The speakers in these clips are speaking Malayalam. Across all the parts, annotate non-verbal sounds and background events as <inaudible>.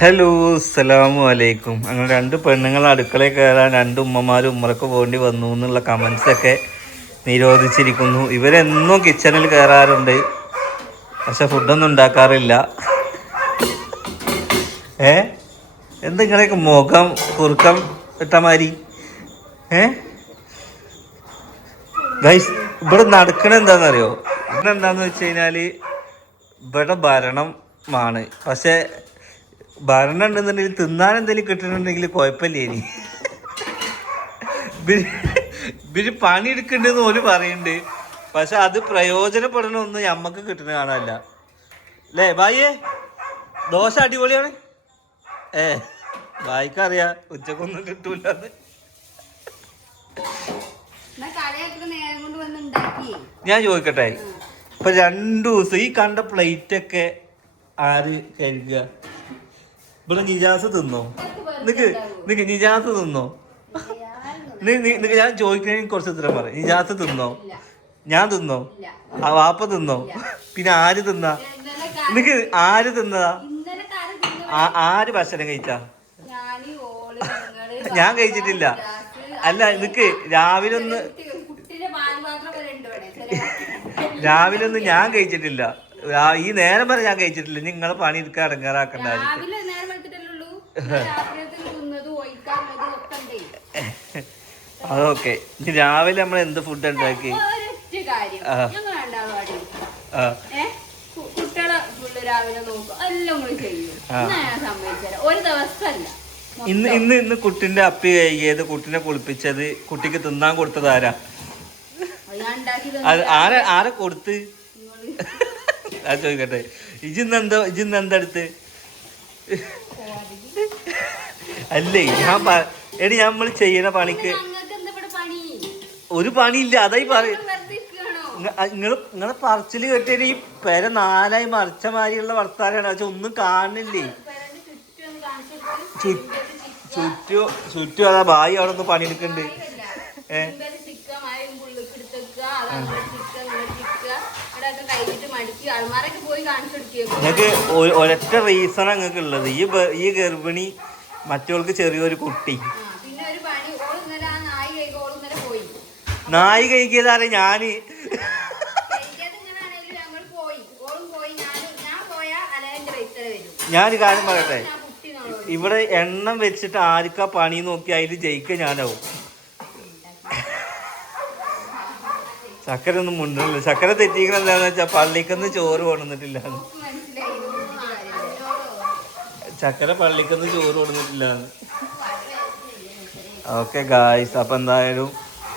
ഹലോ അസ്സലാമു അലൈക്കും അങ്ങനെ രണ്ട് പെണ്ണുങ്ങൾ അടുക്കളയിൽ കയറാൻ രണ്ട് ഉമ്മമാരും ഉമ്മറൊക്കെ പോകേണ്ടി വന്നു എന്നുള്ള കമൻസൊക്കെ നിരോധിച്ചിരിക്കുന്നു. ഇവരെന്നും കിച്ചണിൽ കയറാറുണ്ട്. പക്ഷെ ഫുഡൊന്നും ഉണ്ടാക്കാറില്ല. ഏ? എന്തെങ്കിലൊക്കെ മുഖം കുറുക്കം ഇട്ട മാതിരി? ഏ? ഗൈസ് ഇവിടെ നടക്കണ എന്താണെന്നറിയോ? ഇവിടെ എന്താണെന്ന് വെച്ച് കഴിഞ്ഞാൽ ഇവിടെ ഭരണമാണ് പക്ഷെ ഭരണം ഉണ്ടെന്നുണ്ടെങ്കിൽ തിന്നാൻ എന്തെങ്കിലും കിട്ടണമെന്നുണ്ടെങ്കിൽ കുഴപ്പമില്ല ഇനി. ഇവർ ഇവർ പണി എടുക്കണ്ടെന്ന് ഓൽ പറയുന്നുണ്ട് പക്ഷെ അത് പ്രയോജനപ്പെടണമൊന്നും നമ്മക്ക് കിട്ടുന്ന കാണാനല്ല. അല്ലേ ബായിയേ ദോശ അടിപൊളിയാണ്. ഏ ബായിക്കറിയാം ഉച്ചക്കൊന്നും കിട്ടൂല ഞാൻ ചോദിക്കട്ടെ ഇപ്പൊ രണ്ടു ദിവസം ഈ കണ്ട പ്ലേറ്റ് ഒക്കെ ആര് കരുതുക ഇവിടെ നിജാസ് തിന്നോ? നിക്ക് നിക്ക് നിജാസ് തിന്നോ? നിങ്ങക്ക് നിക്ക് ഞാൻ ചോദിക്കണെങ്കിൽ കുറച്ച് ഉത്തരം പറ നിജാസ് തിന്നോ? ഞാൻ തിന്നോ? ആ വാപ്പ തിന്നോ? പിന്നെ ആര് തിന്നാ? നിങ്ങക്ക് നിക്ക് ആര് തിന്നതാ ആര് ഭക്ഷണം കഴിച്ചാ? <laughs> ഞാൻ കഴിച്ചിട്ടില്ല. അല്ല നിക്ക് രാവിലെ ഒന്ന് രാവിലെ ഒന്നും ഞാൻ കഴിച്ചിട്ടില്ല. ഈ നേരം വരെ ഞാൻ കഴിച്ചിട്ടില്ല. നിങ്ങളെ പണി എടുക്കാൻ ഇടങ്ങാറാക്കണ്ടായിരിക്കും അതൊക്കെ. ഇനി രാവിലെ നമ്മൾ എന്ത് ഫുഡ് ഉണ്ടാക്കി? ഇന്ന് ഇന്ന് ഇന്ന് കുട്ടിന്റെ അപ്പി കഴുകിയത് കുട്ടിനെ കുളിപ്പിച്ചത് കുട്ടിക്ക് തിന്നാൻ കൊടുത്തത് ആരാ? അത് ആരെ ആരെ? കൊടുത്ത്? ആ ചോദിക്കട്ടെ. ഇജിന്ന് എന്തോ ഇജിന്ന് എന്താ എടുത്ത്? അല്ലേ ഞാൻ എടി നമ്മൾ ചെയ്യണ പണിക്ക് ഒരു പണിയില്ല അതായി പറയും നിങ്ങൾ നിങ്ങളെ പറച്ചിൽ കെട്ടിയിട്ട് ഈ പെര നാലായി മറിച്ച മാതിരിയുള്ള വർത്താനാണ് പക്ഷെ ഒന്നും കാണുന്നില്ലേ ചുറ്റു ചുറ്റും ഒന്ന് അതാ ബായി അവിടെ നിന്ന് പണിയെടുക്കുന്നുണ്ട് ഇല്ല. ഏ? ഇമ്പൽ ചിക്കുക, മഴയും പുള്ളിക്ക് എടുത്തേക്കുക, അത് അങ്ങോട്ട് ചിക്കുക, ഇങ്ങോട്ട് ചിക്കുക. ഇവിടെയൊക്കെ കഴിഞ്ഞിട്ട് മടിക്കുക. അൾമാരൊക്കെ പോയി കാണിച്ചു കൊടുക്കുക. നിങ്ങൾക്ക് ഒരൊറ്റ റീസൺ നിങ്ങൾക്ക് ഉള്ളത് ഈ ഈ ഗർഭിണി മറ്റവൾക്ക് ചെറിയൊരു കുട്ടി. നായി കഴിക്കിയതാണ് ഞാൻ. ഞാൻ കാര്യം പറയട്ടെ? ഇവിടെ എണ്ണം വെച്ചിട്ട് ആർക്കാ പണി നോക്കി അതിൽ ജയിക്ക ഞാനാവും. ചക്കര ഒന്നും മുണ്ടല്ലോ ചക്കര തെറ്റിക്കണെന്താണെന്ന് വെച്ചാൽ പള്ളിക്കൊന്നും ചോറ് കൊണ്ടുവന്നിട്ടില്ല മനസ്സിലായി ഇതിന്റെ കാര്യം. ചക്കര പള്ളിക്കൊന്ന് ചോറ് കൊടുത്തിട്ടില്ല ഓക്കെ ഗായ്സ് അപ്പൊ എന്തായാലും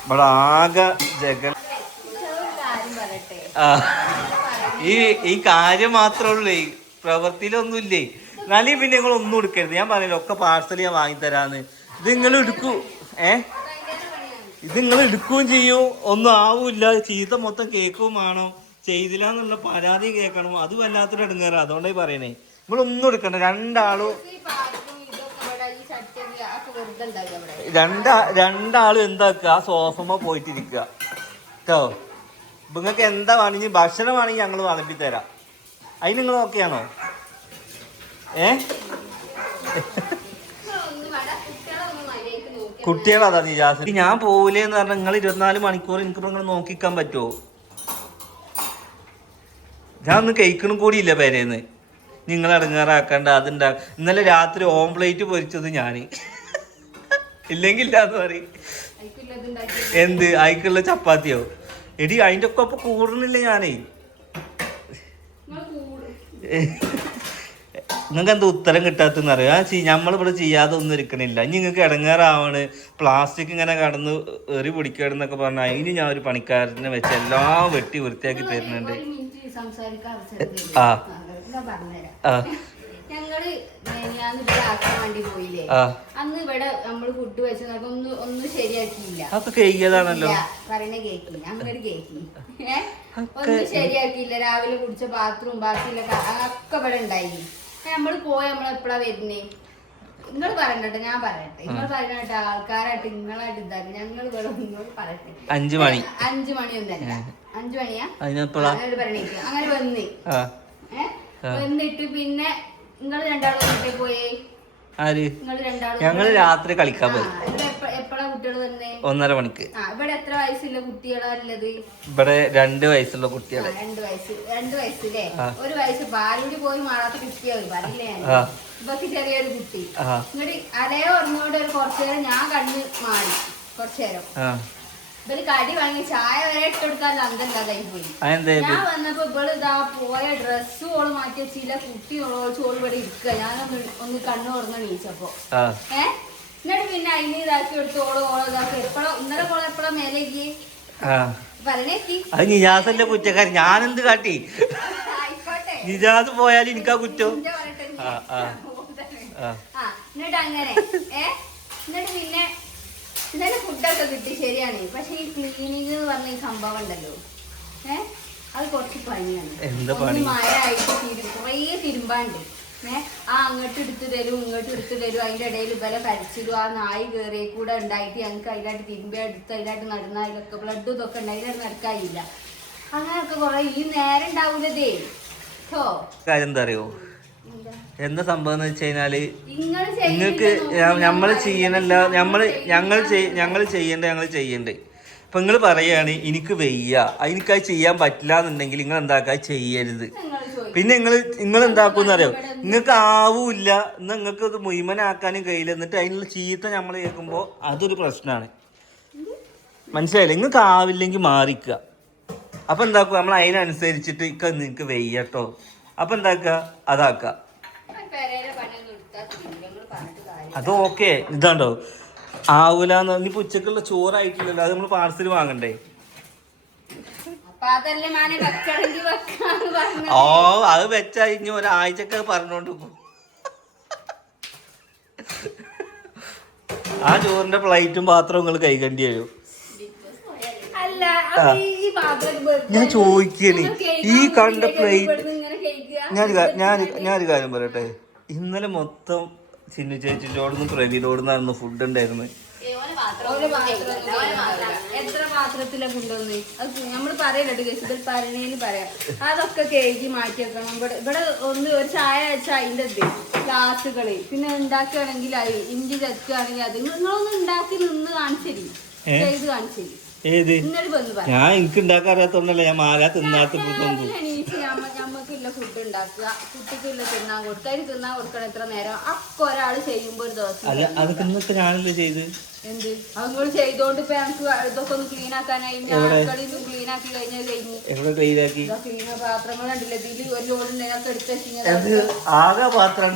ഇവിടെ ആകെ ജഗൻ ഈ ഈ കാര്യം മാത്രമേ ഉള്ളൂ. പ്രവൃത്തിയിലൊന്നും ഇല്ലേ എന്നാലും പിന്നെ നിങ്ങൾ ഒന്നും എടുക്കരുത്. ഞാൻ പറയില്ല ഒക്കെ പാർസൽ ഞാൻ വാങ്ങിത്തരാന്ന്. ഇത് നിങ്ങൾ എടുക്കൂ ഏ? ഇത് നിങ്ങൾ എടുക്കുകയും ചെയ്യും. ഒന്നും ആവൂല്ല ചീത്ത മൊത്തം കേൾക്കുകയും വേണം. ചെയ്തില്ല എന്നുള്ള പരാതി കേൾക്കണം. അത് വല്ലാത്തൊരു എടുങ്ങാറ്. അതുകൊണ്ടായി പറയണേ. നിങ്ങളൊന്നും എടുക്കണ്ട. രണ്ടാളും രണ്ടാ രണ്ടാളും എന്താക്കുക? ആ സോഫമ്മ പോയിട്ടിരിക്കുക. കേട്ടോ? നിങ്ങൾക്ക് എന്താ വേണമെങ്കിൽ ഭക്ഷണം വേണമെങ്കിൽ ഞങ്ങൾ വിളമ്പി തരാം അതിന് നിങ്ങൾ ഓക്കെയാണോ? ഏ? കുട്ടികളതാ നിജാസ് ഞാൻ പോവില്ലേ എന്ന് പറഞ്ഞാൽ നിങ്ങൾ ഇരുപത്തിനാല് മണിക്കൂർ എനിക്ക് നിങ്ങൾ നോക്കിക്കാൻ പറ്റുമോ ഞാൻ ഒന്ന് കഴിക്കണം കൂടിയില്ല പേരേന്ന്. നിങ്ങൾ അടങ്ങാറാക്കണ്ട അതുണ്ടാ. ഇന്നലെ രാത്രി ഓംപ്ലേറ്റ് പൊരിച്ചത് ഞാൻ ഇല്ലെങ്കിൽ ഇല്ലാന്ന് പറയും. ഉണ്ടാക്കി എന്ത്? അയക്കുള്ള ചപ്പാത്തിയോ? എടി അതിന്റെ ഒക്കെ ഒപ്പം കൂടുന്നില്ല ഞാനേ. നിങ്ങൾക്ക് എന്താ ഉത്തരം കിട്ടാത്തെന്ന് അറിയാം ആ ചീ നമ്മളിവിടെ ചെയ്യാതെ ഒന്നും ഇരിക്കണില്ല. ഇനി നിങ്ങൾക്ക് ഇടങ്ങാറാവാണ്. പ്ലാസ്റ്റിക് ഇങ്ങനെ കടന്ന് എറി പിടിക്കണമെന്നൊക്കെ പറഞ്ഞാൽ അതിന് ഞാൻ ഒരു പണിക്കാരനെ വെച്ച് എല്ലാം വെട്ടി വൃത്തിയാക്കി തരുന്നുണ്ട്. ആ. ഞങ്ങൾ ആക്കാൻ വേണ്ടി പോയില്ലേ? അന്ന് ഇവിടെ നമ്മൾ ഫുഡ് വെച്ച് ഒന്ന് ഒന്നും ശരിയാക്കിയില്ല. ഇല്ല, പറയണ കേക്കി അങ്ങോട്ട് കേക്കി. ഏ? ഒന്നും ശരിയാക്കിയില്ല. രാവിലെ കുടിച്ച ബാത്റൂം ബാക്കിയുള്ള ഒക്കെ ഇവിടെ ഉണ്ടായി. നമ്മൾ പോയി നമ്മൾ എപ്പോഴാ വരുന്നേ? നിങ്ങൾ പറയണ്ടോ ഞാൻ പറയട്ടെ. നിങ്ങൾ പറയണ ആൾക്കാരായിട്ട് നിങ്ങളായിട്ട് ഇതാക്കി. ഞങ്ങൾ ഇവിടെ നിങ്ങൾ പറയട്ടെ. അഞ്ചു മണി. അഞ്ചു മണിയൊന്നല്ല അഞ്ചു മണിയാ? അങ്ങനെ അങ്ങനെ വന്ന്. ആ. ഏ? വന്നിട്ട് പിന്നെ നിങ്ങൾ രണ്ടാളും വീട്ടിൽ പോയേ? ആര്? രാത്രി കളിക്കാൻ പോയി. ഒന്നര മണിക്ക്. ഇവിടെ എത്ര വയസ്സുള്ള കുട്ടികളാ ഉള്ളത്? ഇവിടെ രണ്ട് വയസ്സുള്ള കുട്ടികളെ. രണ്ട് വയസ്സ് രണ്ട് വയസ്സല്ലേ ഒരു വയസ്സ് പാലുകൂടി പോയി മാറാത്ത പറയില്ലേ. ഇവക്ക് ചെറിയൊരു കുട്ടി. ഇങ്ങോട്ട് അലയോ ഒന്നുകൊണ്ട് ഒരു കുറച്ചു നേരം ഞാൻ കണ്ണ് മാറി. കുറച്ചു നേരം. ഇവർ കടി വാങ്ങി ചായ വരെ ഇട്ടെടുക്കാൻ അന്തല്ലാതായി പോയി. അതെന്തേ ഞാൻ വന്നപ്പോ ഇവൾ ഇതാ പോയ ഡ്രസ്സ് ഓൾ മാറ്റിയ ചില കുട്ടി ചോറ് ഇവിടെ ഇരിക്കുക ഞാനൊന്ന് ഒന്ന് കണ്ണു തുറന്ന് ഏ? എന്നിട്ട് പിന്നെ അതിന് ഇതാക്കി എടുത്ത് ഓൾ ഓളോ ഇതാക്കി. എപ്പോഴോ ഇന്നലെ ഓളെ എപ്പോഴാ മേലേക്ക്? ആ. പറഞ്ഞേക്കി അത് നിജാസന്റെ കുറ്റക്കാരൻ ഞാനെന്ത് കാട്ടി? നിജാസ് പോയാൽ എനിക്കാ കുറ്റം. എന്നിട്ട് അങ്ങനെ. ഏ? എന്നിട്ട് പിന്നെ ഇന്നലെ ഫുഡൊക്കെ കിട്ടി ശരിയാണ്. പക്ഷെ ഈ ക്ലീനിങ് എന്ന് പറഞ്ഞ ഈ സംഭവം ഉണ്ടല്ലോ. ഏഹ് അത് കുറച്ച് പണിയാണ്? മഴ ആയിട്ട് തിരു കുറേ തിരുമ്പാണ്ട്. ഏഹ് ആ അങ്ങോട്ട് എടുത്തു തരും ഇങ്ങോട്ട് എടുത്തു തരും. അതിന്റെ ഇടയിൽ ഇവരെ പരിച്ചിടും. ആ നായി കയറി കൂടെ ഉണ്ടായിട്ട് ഞങ്ങൾക്ക് അതിലായിട്ട് തിരുമ്പി എടുത്ത് അതിലായിട്ട് നടന്ന അതിലൊക്കെ ബ്ലഡ് ഇതൊക്കെ ഉണ്ട് അതിലായിട്ട് നടക്കാനില്ല. അങ്ങനെയൊക്കെ കുറെ ഈ നേരം ഉണ്ടാവൂലതേ. കേട്ടോ കാര്യം എന്താ അറിയോ? എന്താ സംഭവം എന്ന് വെച്ച് കഴിഞ്ഞാൽ നിങ്ങൾ നിങ്ങൾക്ക് നമ്മൾ ചെയ്യണല്ല നമ്മൾ ഞങ്ങൾ ഞങ്ങൾ ചെയ്യണ്ട ഞങ്ങൾ ചെയ്യണ്ടേ. അപ്പൊ നിങ്ങൾ പറയാണ് എനിക്ക് വെയ്യ. എനിക്കത് ചെയ്യാൻ പറ്റില്ല എന്നുണ്ടെങ്കിൽ നിങ്ങൾ എന്താക്കാ ചെയ്യരുത്. പിന്നെ നിങ്ങൾ നിങ്ങൾ എന്താക്കും അറിയോ? നിങ്ങൾക്ക് ആവൂല്ല. എന്ന് നിങ്ങൾക്ക് ഇത് മുയ്മനാക്കാനും കഴിയില്ല. എന്നിട്ട് അതിനുള്ള ചീത്ത നമ്മൾ കേൾക്കുമ്പോൾ അതൊരു പ്രശ്നമാണ് മനസ്സിലായില്ല? നിങ്ങൾക്ക് ആവില്ലെങ്കിൽ മാറിക്കുക അപ്പൊ എന്താക്കുക നമ്മൾ അതിനനുസരിച്ചിട്ട് ഇക്ക നിങ്ങൾക്ക് വെയ്യട്ടോ അപ്പൊ എന്താക്കുക അതാക്കുക അത് ഓക്കെ. ഇതാണ്ടോ? ആവൂല ഇനിയിപ്പോ ഉച്ചക്കുള്ള ചോറായിട്ടില്ലല്ലോ. അത് നമ്മൾ പാർസൽ വാങ്ങണ്ടേ? ഓ അത് വെച്ചാ ഇനി ഒരാഴ്ചക്ക് പറഞ്ഞോണ്ട് ആ ചോറിന്റെ പ്ലേറ്റും പാത്രവും നിങ്ങൾ കൈകണ്ടി വരും. ഞാൻ ചോദിക്കണേ ഈ കണ്ട പ്ലേറ്റ്. ഞാൻ ഞാൻ ഞാനൊരു കാര്യം പറയട്ടെ? ഇന്നലെ മൊത്തം ചിന്നു ചേച്ചിയോടുന്ന് പ്രവീലോടുന്നായിരുന്നു ഫുഡ് ഉണ്ടായിരുന്നു. ഒരു പാത്രം ഒന്നും എത്ര പാത്രത്തിലൊക്കെ ഉണ്ടോന്ന് അത് നമ്മൾ പറയല്ലോ ഇതിൽ പറഞ്ഞേന്ന് പറയാം. അതൊക്കെ കേക്ക് മാറ്റി വെക്കണം ഇവിടെ ഇവിടെ ഒന്ന് ഒരു ചായ വെച്ചാൽ അതിന്റെ ഇത്. ഗ്ലാസുകൾ പിന്നെ ഉണ്ടാക്കുകയാണെങ്കിൽ അത് ഇഞ്ചി ചതിക്കുകയാണെങ്കിൽ അത്. നിങ്ങളൊന്ന് ഉണ്ടാക്കി നിന്ന് കാണിച്ചരി? ചെയ്ത് കാണിച്ചരി ഏത്? ഞാൻ എനിക്ക് ഉണ്ടാക്കാൻ അറിയാത്തോണ്ടല്ലേ ഞാൻ മാല തിന്നാത്ത ഫുഡൊന്നും ഞമ്മക്കില്ല ഫുഡ് ഉണ്ടാക്കുക. കുട്ടിക്കില്ല തിന്നാൻ കൊടുക്കുക അതിന് തിന്നാൻ കൊടുക്കണം എത്ര നേരം. ഒക്കെ ഒരാൾ ചെയ്യുമ്പോ ഒരു ദിവസം അല്ല അത് തിന്നൊക്കെ ഞാനല്ലേ ചെയ്ത്? എന്ത്? അതുങ്ങൾ ചെയ്തോണ്ട് ഇപ്പൊ ഞങ്ങക്ക് ഇതൊക്കെ ഒന്ന് ക്ലീൻ ആക്കാനായി. അടുക്കളയിൽ ക്ലീൻ ആക്കി കഴിഞ്ഞാൽ കഴിഞ്ഞു. എവിടെ ക്ലീനാക്കി ഇതാ ക്ലീൻ പാത്രങ്ങൾ ഉണ്ടല്ലോ ഇതിൽ ഒരു ലോഡിന്റെ ഞങ്ങൾക്ക് എടുത്ത് അത് വെച്ചിങ്ങനെ ആകെ പാത്രം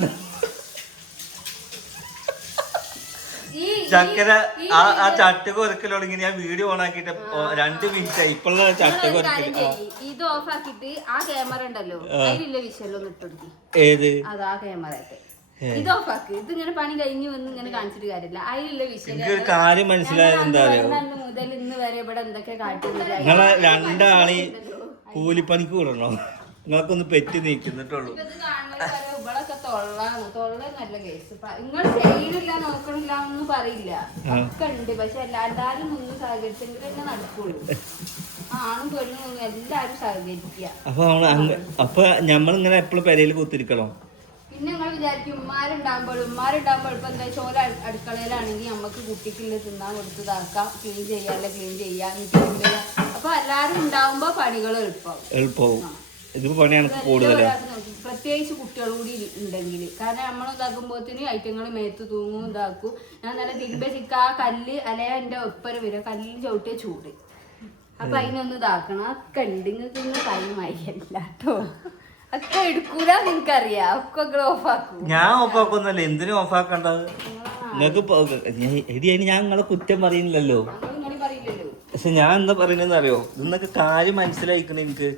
ഈ ചക്കര ആ ആ ചട്ടക ഇങ്ങനെ ഞാൻ വീഡിയോ ഓൺ ആക്കിട്ട് രണ്ട് മിനിറ്റ് ഒരക്കൽ കാര്യം ചെയ്യ്. ഇത് ഓഫ് ആക്കിട്ട് ആ ക്യാമറ ഉണ്ടല്ലോ. അതിലില്ല വിഷയം ഇട്ടുകൊടുക്കി ഏത്? അത് ഇത് ഓഫ് ആക്ക്. ഇത് ഇങ്ങനെ പണി കഴിഞ്ഞ് വന്ന് ഇങ്ങനെ കാണിച്ചിട്ട് കാര്യമില്ല. അതിലുള്ള വിഷയം എനിക്കൊരു കാര്യം മനസ്സിലായത് എന്താ അറിയോ? അന്ന് മുതൽ ഇന്ന് വരെ ഇവിടെ എന്തൊക്കെ കാട്ടുന്നില്ല നിങ്ങളെ രണ്ടാളി കൂലിപ്പണിക്ക് കൂടണോ നിങ്ങൾക്കൊന്ന് പെറ്റി നീക്കുന്നിട്ടുള്ളൂ. തൊള്ളാണ് തൊള്ള നല്ല കേസ് നിങ്ങൾ ചെയ്യണില്ല നോക്കണില്ല എന്നൊന്നും പറയില്ല. ഒക്കെ ഉണ്ട് പക്ഷെ എല്ലാരും ഒന്ന് സഹകരിച്ചെങ്കിൽ തന്നെ നടക്കുള്ളൂ. ആണും പെണ്ണും എല്ലാരും സഹകരിക്കുക അപ്പൊ അപ്പൊ ഞമ്മളിങ്ങനെ എപ്പോഴും പെരയിൽ കുത്തിരിക്കണം? പിന്നെ നിങ്ങൾ വിചാരിക്കും ഉമ്മാരുണ്ടാകുമ്പോൾ ഉമ്മാരുണ്ടാകുമ്പോൾ ഇപ്പൊ എന്താ ചോല അടുക്കളയിലാണെങ്കിൽ നമുക്ക് കുട്ടിക്കുള്ള തിന്നാൻ ക്ലീൻ ചെയ്യാല്ല ക്ലീൻ ചെയ്യാന്ന് ക്ലീൻ ചെയ്യാം. അപ്പൊ എല്ലാരും ഉണ്ടാവുമ്പോ പണികൾ എളുപ്പം എളുപ്പവും. ഇത് പണിയാണ് കൂടുതൽ പ്രത്യേകിച്ച് കുട്ടികൾ കൂടി ഉണ്ടെങ്കിൽ കാരണം നമ്മൾ ഇതാക്കുമ്പോത്തിന് ഐറ്റങ്ങൾ മേത്ത് തൂങ്ങും ഇതാക്കും. ഞാൻ നല്ല തിരുമ്പ ചിക്ക ആ കല്ല് അല്ലെ എന്റെ ഒപ്പര വരും. കല്ല് ചവിട്ടിയ ചൂട്. അപ്പൊ അതിനൊന്ന് ഇതാക്കണം. ഒക്കെ ഉണ്ട്. നിങ്ങൾക്ക് ടൈമായി ഒക്കെ എടുക്കൂല നിനക്കറിയാം. ഒക്കെ ഓഫ് ആക്കും. ഞാൻ ഓഫാക്കൊന്നല്ല എന്തിനും ഓഫാക്കണ്ടത് നിങ്ങൾക്ക് എടി അതിന് ഞാൻ നിങ്ങളെ കുറ്റം പറയുന്നില്ലല്ലോ. പക്ഷെ ഞാൻ എന്താ പറയുന്നതെന്ന് അറിയോ? ഇന്നൊക്കെ കാര്യം മനസ്സിലായിക്കണേ എനിക്ക്.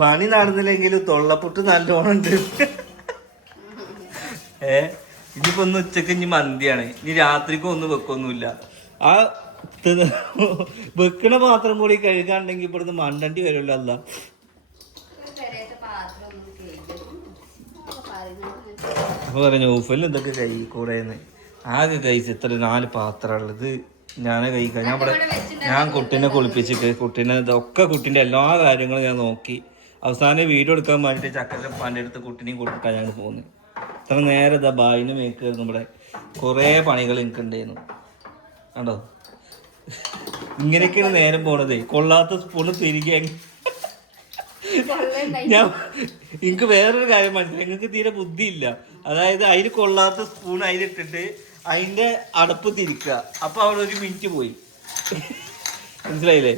പണി നടന്നില്ലെങ്കിലും തൊള്ളപ്പുട്ട് നല്ലോണം ഉണ്ട് ഏ ഇനിയിപ്പോ ഒന്ന് ഉച്ചയ്ക്ക് ഇനി മന്തിയാണ്. ഇനി രാത്രിക്കും ഒന്നും വെക്കൊന്നുമില്ല. ആ വെക്കണ പാത്രം കൂടി കഴുകാണ്ടെങ്കിൽ ഇവിടുന്ന് മണ്ടണ്ടി വരുമല്ലോ അല്ല. അപ്പൊ പറഞ്ഞു ഊഫലിൽ ഇതൊക്കെ കൈ കൂടെന്ന്? ആകെ കഴിച്ച് ഇത്ര നാല് പാത്രമുള്ളത് ഞാൻ കഴിക്കാം ഞാൻ ഇവിടെ ഞാൻ കുട്ടീനെ കുളിപ്പിച്ചിട്ട് കുട്ടീനെ ഇതൊക്കെ കുട്ടീന്റെ എല്ലാ കാര്യങ്ങളും ഞാൻ നോക്കി. അവസാനം വീഡിയോ എടുക്കാൻ വേണ്ടിയിട്ട് ചക്കര പാന്റെ അടുത്ത് കുട്ടിനെയും കൊടുക്കാൻ ഞാൻ പോകുന്നത് ഇത്ര നേരം ഇതാ ബായിന് മേക്ക് നമ്മുടെ കുറേ പണികൾ എനിക്ക് ഉണ്ടായിരുന്നു കണ്ടോ? ഇങ്ങനെയൊക്കെയാണ് നേരം പോണത്. കൊള്ളാത്ത സ്പൂണ് തിരികെ ഞാൻ എനിക്ക് വേറൊരു കാര്യം മനസ്സിലായി. നിങ്ങൾക്ക് തീരെ ബുദ്ധിയില്ല. അതായത് അതിന് കൊള്ളാത്ത സ്പൂൺ അതിലിട്ടിട്ട് അതിന്റെ അടപ്പ് തിരിക്കുക. അപ്പോൾ അവിടെ ഒരു മിനിറ്റ് പോയി. മനസ്സിലായില്ലേ?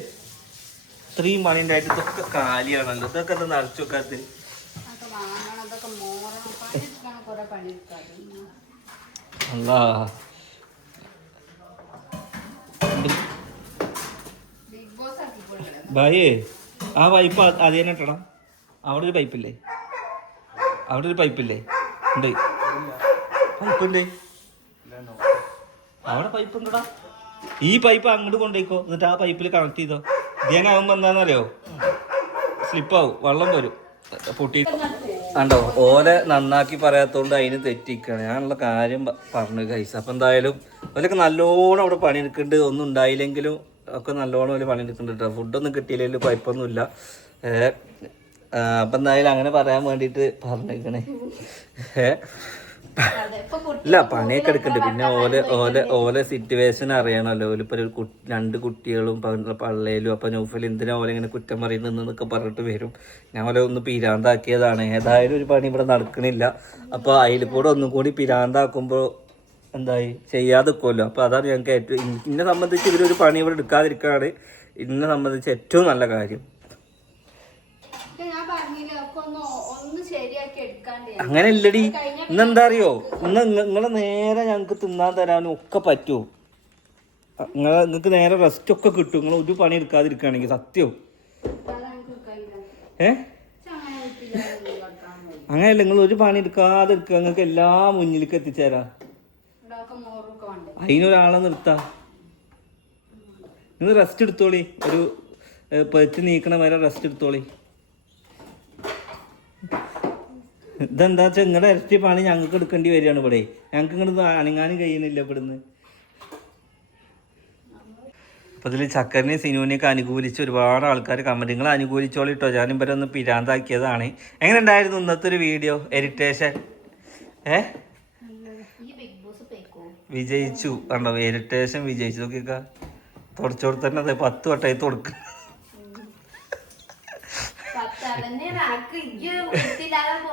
ഇത്രയും മണി ഉണ്ടായിട്ട് ഇതൊക്കെ കാലിയാണല്ലോ. ഇതൊക്കെ എന്താ നിറച്ചു വെക്കാത്ത? അല്ല ഭായേ ആ പൈപ്പ് അത് തന്നെ ഇട്ടടാ അവിടെ ഒരു പൈപ്പില്ലേ അവിടെ ഒരു പൈപ്പില്ലേ ഉണ്ട്. പൈപ്പ് ഉണ്ട്. അവിടെ പൈപ്പ് ഉണ്ടടാ. ഈ പൈപ്പ് അങ്ങോട്ട് കൊണ്ടേക്കോ എന്നിട്ട് ആ പൈപ്പിൽ കണക്ട് ചെയ്തോ. ഇതിനാവുമ്പോ എന്താണെന്നറിയോ സ്ലിപ്പാവും വെള്ളം വരും. പൊട്ടി ണ്ടോ ഓലെ നന്നാക്കി പറയാത്തോണ്ട് അതിന് തെറ്റിക്കാണ്. ഞാനുള്ള കാര്യം പറഞ്ഞു കൈസ് അപ്പൊ എന്തായാലും ഓലൊക്കെ നല്ലോണം അവിടെ പണിയെടുക്കുന്നുണ്ട്. ഒന്നും ഉണ്ടായില്ലെങ്കിലും ഒക്കെ നല്ലോണം ഓൽ പണിയെടുക്കുന്നുണ്ട് കേട്ടോ ഫുഡൊന്നും കിട്ടിയില്ലെങ്കിലും കുഴപ്പമൊന്നുമില്ല ഏഹ് അപ്പൊ എന്തായാലും അങ്ങനെ പറയാൻ വേണ്ടിയിട്ട് പറഞ്ഞേക്കണേ. ഇല്ല പണിയൊക്കെ എടുക്കണ്ട്. പിന്നെ ഓലെ ഓലെ ഓലെ സിറ്റുവേഷൻ അറിയണമല്ലോ ഓലിപ്പോ രണ്ട് കുട്ടികളും പള്ളയിലും അപ്പൊ നൗഫൽ എന്തിനാ ഓലെ ഇങ്ങനെ കുറ്റം പറയുന്നതെന്നൊക്കെ പറഞ്ഞിട്ട് വരും. ഞാൻ ഓലെ ഒന്ന് പിരാന്താക്കിയതാണ്. ഏതായാലും ഒരു പണി ഇവിടെ നടക്കണില്ല. അപ്പൊ അതിൽ കൂടെ ഒന്നും കൂടി പിരാന്താക്കുമ്പോ എന്തായി? ചെയ്യാതെ നിൽക്കുമല്ലോ അപ്പൊ അതാണ് ഞങ്ങൾക്ക് ഏറ്റവും ഇന്നെ സംബന്ധിച്ച് ഇവരൊരു പണി ഇവിടെ എടുക്കാതിരിക്കുകയാണ് ഇന്നെ സംബന്ധിച്ച് ഏറ്റവും നല്ല കാര്യം ഇത് ഞാൻ പറഞ്ഞില്ലേ ഒക്കെ ഒന്ന് ഒന്ന് ശരിയാക്കി എടുക്കാണ്ട് ഞാൻ. അങ്ങനെ ഇല്ലടി ഇന്നെന്താ അറിയോ ഇന്ന് നിങ്ങളെ നേരെ ഞങ്ങൾക്ക് തിന്നാൻ തരാനും ഒക്കെ പറ്റുമോ നിങ്ങൾ നിങ്ങൾക്ക് നേരെ റെസ്റ്റ് ഒക്കെ കിട്ടും. നിങ്ങൾ ഒരു പണി എടുക്കാതിരിക്കുകയാണെങ്കിൽ സത്യം. അതാണ് എനിക്ക് എടുക്കാനില്ല. ഏ. അങ്ങനെയല്ല നിങ്ങൾ ഒരു പണി എടുക്കാതെ എടുക്കുക നിങ്ങൾക്ക് എല്ലാ മുന്നിലേക്ക് എത്തിച്ചേരാ. അതിനൊരാളെ നിർത്താം. നിങ്ങൾ റെസ്റ്റ് എടുത്തോളി. ഒരു പെറ്റ് നീക്കണ വരെ റെസ്റ്റ് എടുത്തോളി. ഇതെന്താ വെച്ചാൽ നിങ്ങളുടെ ഇരട്ടി പണി ഞങ്ങൾക്ക് എടുക്കേണ്ടി വരികയാണ് ഇവിടെ. ഞങ്ങൾക്ക് ഇങ്ങോട്ട് അനങ്ങാനും കഴിയുന്നില്ല ഇവിടുന്ന്. അപ്പൊ ഇതിൽ ചക്കറിനെ സിനുവിനെയൊക്കെ അനുകൂലിച്ച് ഒരുപാട് ആൾക്കാർ കമന്റ് നിങ്ങൾ അനുകൂലിച്ചോളിട്ടോ ഞാൻ ഇവരെ ഒന്ന് പിരാന്താക്കിയതാണ്. എങ്ങനെ ഉണ്ടായിരുന്നു ഇന്നത്തെ ഒരു വീഡിയോ എരിറ്റേഷൻ ഏ? വിജയിച്ചു. കണ്ടോ? എരിറ്റേഷൻ വിജയിച്ചു. നോക്കിക്ക തുടച്ചോട് തന്നെ അതെ പത്ത് വട്ടമായി തുടക്ക പത്ത് അതന്നെ എനക്ക് ഇയ്യ് വൃത്തിയില്ലാതെ പോ-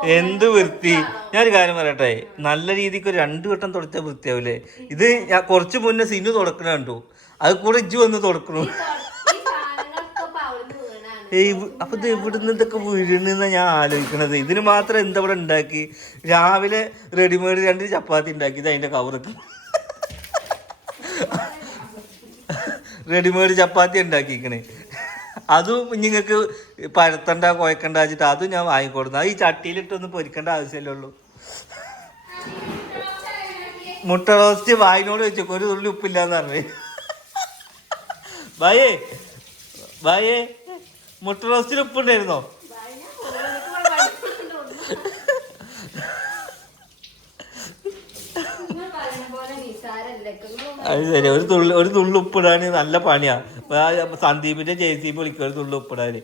എന്ത് വൃത്തി? ഞാനൊരു കാര്യം പറയട്ടെ? നല്ല രീതിക്ക് ഒരു രണ്ടു വട്ടം തുടച്ച വൃത്തിയാവില്ലേ ഇത് ഞാൻ കുറച്ച് മുന്നേ സിനു തുടക്കണ കണ്ടു. അത് കൂടെ ഇജ്ജു വന്ന് തുടക്കണു. അപ്പൊ ഇത് എവിടുന്ന് ഇതൊക്കെ വീഴുന്ന ഞാൻ ആലോചിക്കണത്. ഇതിന് മാത്രം എന്താ ഇവിടെ ഉണ്ടാക്കി? രാവിലെ റെഡിമെയ്ഡ് രണ്ട് ചപ്പാത്തി ഉണ്ടാക്കി ഇത് അതിന്റെ കവറൊക്കെ. <laughs> റെഡിമെയ്ഡ് ചപ്പാത്തി ഉണ്ടാക്കിക്കണേ. അതും നിങ്ങൾക്ക് പരത്തണ്ട കുഴക്കണ്ട വെച്ചിട്ട് അതും ഞാൻ വാങ്ങിക്കൊടുന്നു. അത് ഈ ചട്ടിയിലിട്ടൊന്നും പൊരിക്കേണ്ട ആവശ്യമല്ലേ ഉള്ളൂ. മുട്ട റോസ്റ്റ് വായിനോട് വെച്ചു ഒരു തുള്ളി ഉപ്പില്ലാന്ന് പറഞ്ഞു. ബായേ ബായേ മുട്ട റോസ്റ്റിൽ ഉപ്പുണ്ടായിരുന്നോ? അത് ശരി ഒരു തുള്ളി ഒരു തുള്ളി ഉപ്പിടാൻ നല്ല പണിയാ. സന്ദീപിന്റെ ജെ സി ബി വിളിക്കുക ഒരു തുള്ളി ഉപ്പിടാന്.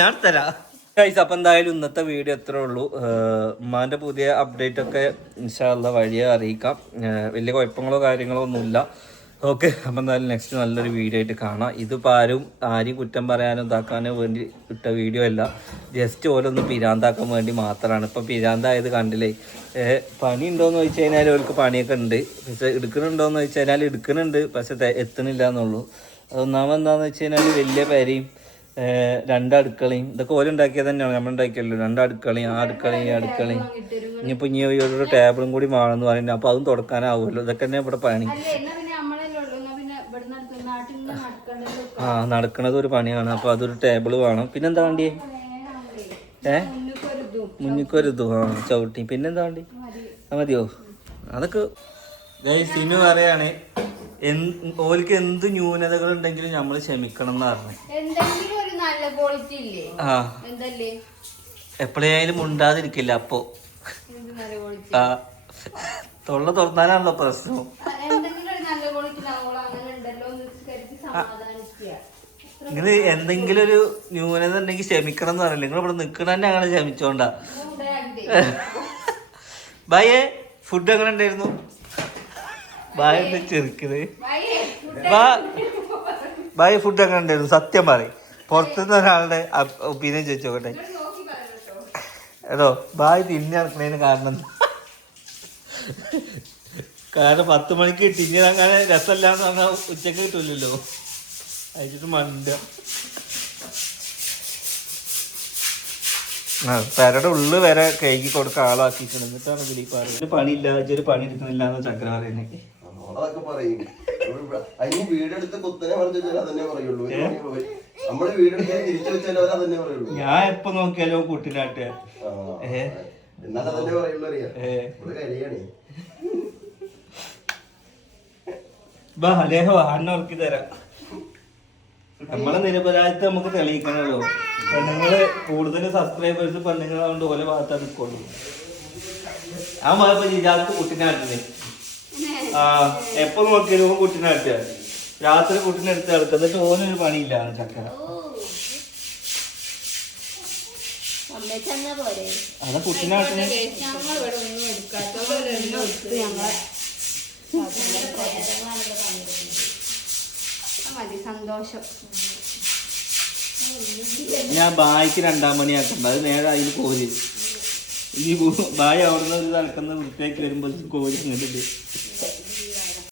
ഞാൻ തരാം ഗൈസ് അപ്പം എന്തായാലും ഇന്നത്തെ വീഡിയോ എത്ര ഉള്ളൂ. ഉമ്മാന്റെ പുതിയ അപ്ഡേറ്റ് ഒക്കെ ഇൻഷാല്ല വഴിയെ അറിയിക്കാം. വലിയ കുഴപ്പങ്ങളോ കാര്യങ്ങളോ ഒന്നുമില്ല. ഓക്കെ അപ്പം എന്തായാലും നെക്സ്റ്റ് നല്ലൊരു വീഡിയോ ആയിട്ട് കാണാം. ഇതിപ്പോൾ ആരും ആരെയും കുറ്റം പറയാനോ ഇതാക്കാനോ വേണ്ടി ഇട്ട വീഡിയോ അല്ല. ജസ്റ്റ് ഓരോന്ന് പിരാന്താക്കാൻ വേണ്ടി മാത്രമാണ് ഇപ്പം പിരാന്തായത് കണ്ടില്ലേ? പണി ഉണ്ടോയെന്ന് ചോദിച്ചു കഴിഞ്ഞാൽ അവർക്ക് പണിയൊക്കെ ഉണ്ട്. പക്ഷേ എടുക്കുന്നുണ്ടോയെന്ന് ചോദിച്ചു കഴിഞ്ഞാൽ എടുക്കുന്നുണ്ട്. പക്ഷേ എത്തുന്നില്ല എന്നുള്ളൂ ഒന്നാമത് എന്താണെന്ന് വെച്ച് കഴിഞ്ഞാൽ വലിയ പേരെയും രണ്ടടുക്കളയും ഇതൊക്കെ ഓല ഉണ്ടാക്കിയത് തന്നെയാണ്. നമ്മൾ ഉണ്ടാക്കിയല്ലോ. രണ്ട് ആ അടുക്കളയും. അടുക്കളയും. ഇനിയിപ്പോൾ ഇനി ഒരു ടേബിളും കൂടി വേണമെന്ന് പറയുന്നത് അപ്പോൾ അതും തുടക്കാനാവുമല്ലോ. ഇതൊക്കെ തന്നെ ഇവിടെ പണി അല്ലേ, എന്നാ പിന്നെ നമ്മളല്ലേ ഉള്ളൂ. എന്നാ പിന്നെ ഇവിടുന്ന് അടുത്ത് നാട്ടിൽ നിന്ന് നടക്കേണ്ടത് ആ നടക്കണത് ഒരു പണിയാണ്. അപ്പോൾ അതൊരു ടേബിൾ വേണം. പിന്നെന്താ വേണ്ടി? ഏ? മുന്നിക്കൊരുതു. ആ ചവിട്ടി. പിന്നെന്താ വേണ്ടി? മതിയോ? അതൊക്കെ സിനു പറയാണ് ഓലിക്ക് എന്ത് ന്യൂനതകൾ ഉണ്ടെങ്കിലും നമ്മൾ ക്ഷമിക്കണം എന്ന് പറഞ്ഞു. ആ. എപ്പോഴായാലും ഉണ്ടാതിരിക്കില്ല അപ്പോ. ആ. തൊള്ള തുറന്നാലാണല്ലോ പ്രശ്നം എന്തെങ്കിലും ഒരു നല്ല ക്വാളിറ്റി നമ്മൾ അങ്ങനെ ഉണ്ടല്ലോ എന്ന് കരുതി സമാധാനിക്കുക അത്ര നിങ്ങൾ എന്തെങ്കിലും ഒരു ന്യൂനത ഉണ്ടെങ്കിൽ ക്ഷമിക്കണം എന്ന് പറയില്ല? നിങ്ങൾ ഇവിടെ നിക്കണ തന്നെ അങ്ങനെ ക്ഷമിച്ചോണ്ടാ. <laughs> ബായേ. ഫുഡ് എങ്ങനെ ഉണ്ടായിരുന്നു? ബായ ചെറുക്കത് ബായ ഫുഡ് എങ്ങനെ ഉണ്ടായിരുന്നു? സത്യം പറയും. പുറത്തുനിന്ന് ഒരാളുടെ ഒപ്പീനിയൻ ചോദിച്ചോക്കട്ടെ. ഏതോ ബായ് തിരിഞ്ഞ് നടക്കുന്നതിന് കാരണം? കാരണം പത്ത് മണിക്ക് തിരിഞ്ഞങ്ങനെ രസമില്ലാന്ന് പറഞ്ഞാൽ ഉച്ചയ്ക്ക് കിട്ടില്ലല്ലോ അയച്ചിട്ട് മണ്ട. പെരയുടെ ഉള്ളു വരെ കഴുകി കൊടുക്ക ആളാക്കിക്കണം എന്നിട്ടാണ് ഈ പറയുന്നത്. പണിയില്ല ഇജ്ജൊരു പണി എടുക്കുന്നില്ല എന്ന് ചക്ര പറയുന്നത് അതൊക്കെ പറയും. അതിന് വീടെടുത്ത് കുത്തനെ പറഞ്ഞു വെച്ചാൽ അതന്നെ പറയുള്ളൂ. ഒരു പണി പോയി. നമ്മൾ വീടെടുത്ത് തിരിച്ചു വെച്ചാൽ അവർ അതന്നെ പറയുള്ളൂ. ഞാൻ എപ്പോ നോക്കിയാലോ കൂട്ടിലാട്ട്. ഏഹ് അദ്ദേഹം എന്നാൽ അതന്നെ പറയുള്ളൂ അറിയാം. ഏ? ഇവിടെ ബാ ലേഹോ അണ്ണ ഉറക്കി തരാം. നമ്മളെ നിരപരാധിത്വം നമുക്ക് തെളിയിക്കണല്ലോ പെണ്ണുങ്ങൾ കൂടുതൽ സബ്സ്ക്രൈബേഴ്സ് പെണ്ണുങ്ങളാകൊണ്ട് ഓരോ ഭാഗത്താണ് നിൽക്കുള്ളൂ ആ ഭാഗത്ത് ജിജാത്ത് കുട്ടിനാട്ടിന് ആ എപ്പോ നോക്കിയാലും കുട്ടിനാട്ട രാത്രി കുട്ടിനെ എടുത്ത് കിടക്കുക എന്നിട്ട് ഓനൊരു പണിയില്ല ചക്കര പോരെ? അതാ കുട്ടിനാട്ടിന് ഞങ്ങളിവിടെ സന്തോഷം. ഞാൻ ബായിക്ക് രണ്ടാം മണിയാക്കണ്ട അത് നേരെ അതിൽ കോരി ഈ ബായ് അവിടുന്ന് ഒരു നടക്കുന്ന വൃത്തിയാക്കി വരുമ്പോൾ കോരി ഇങ്ങോട്ടില്ല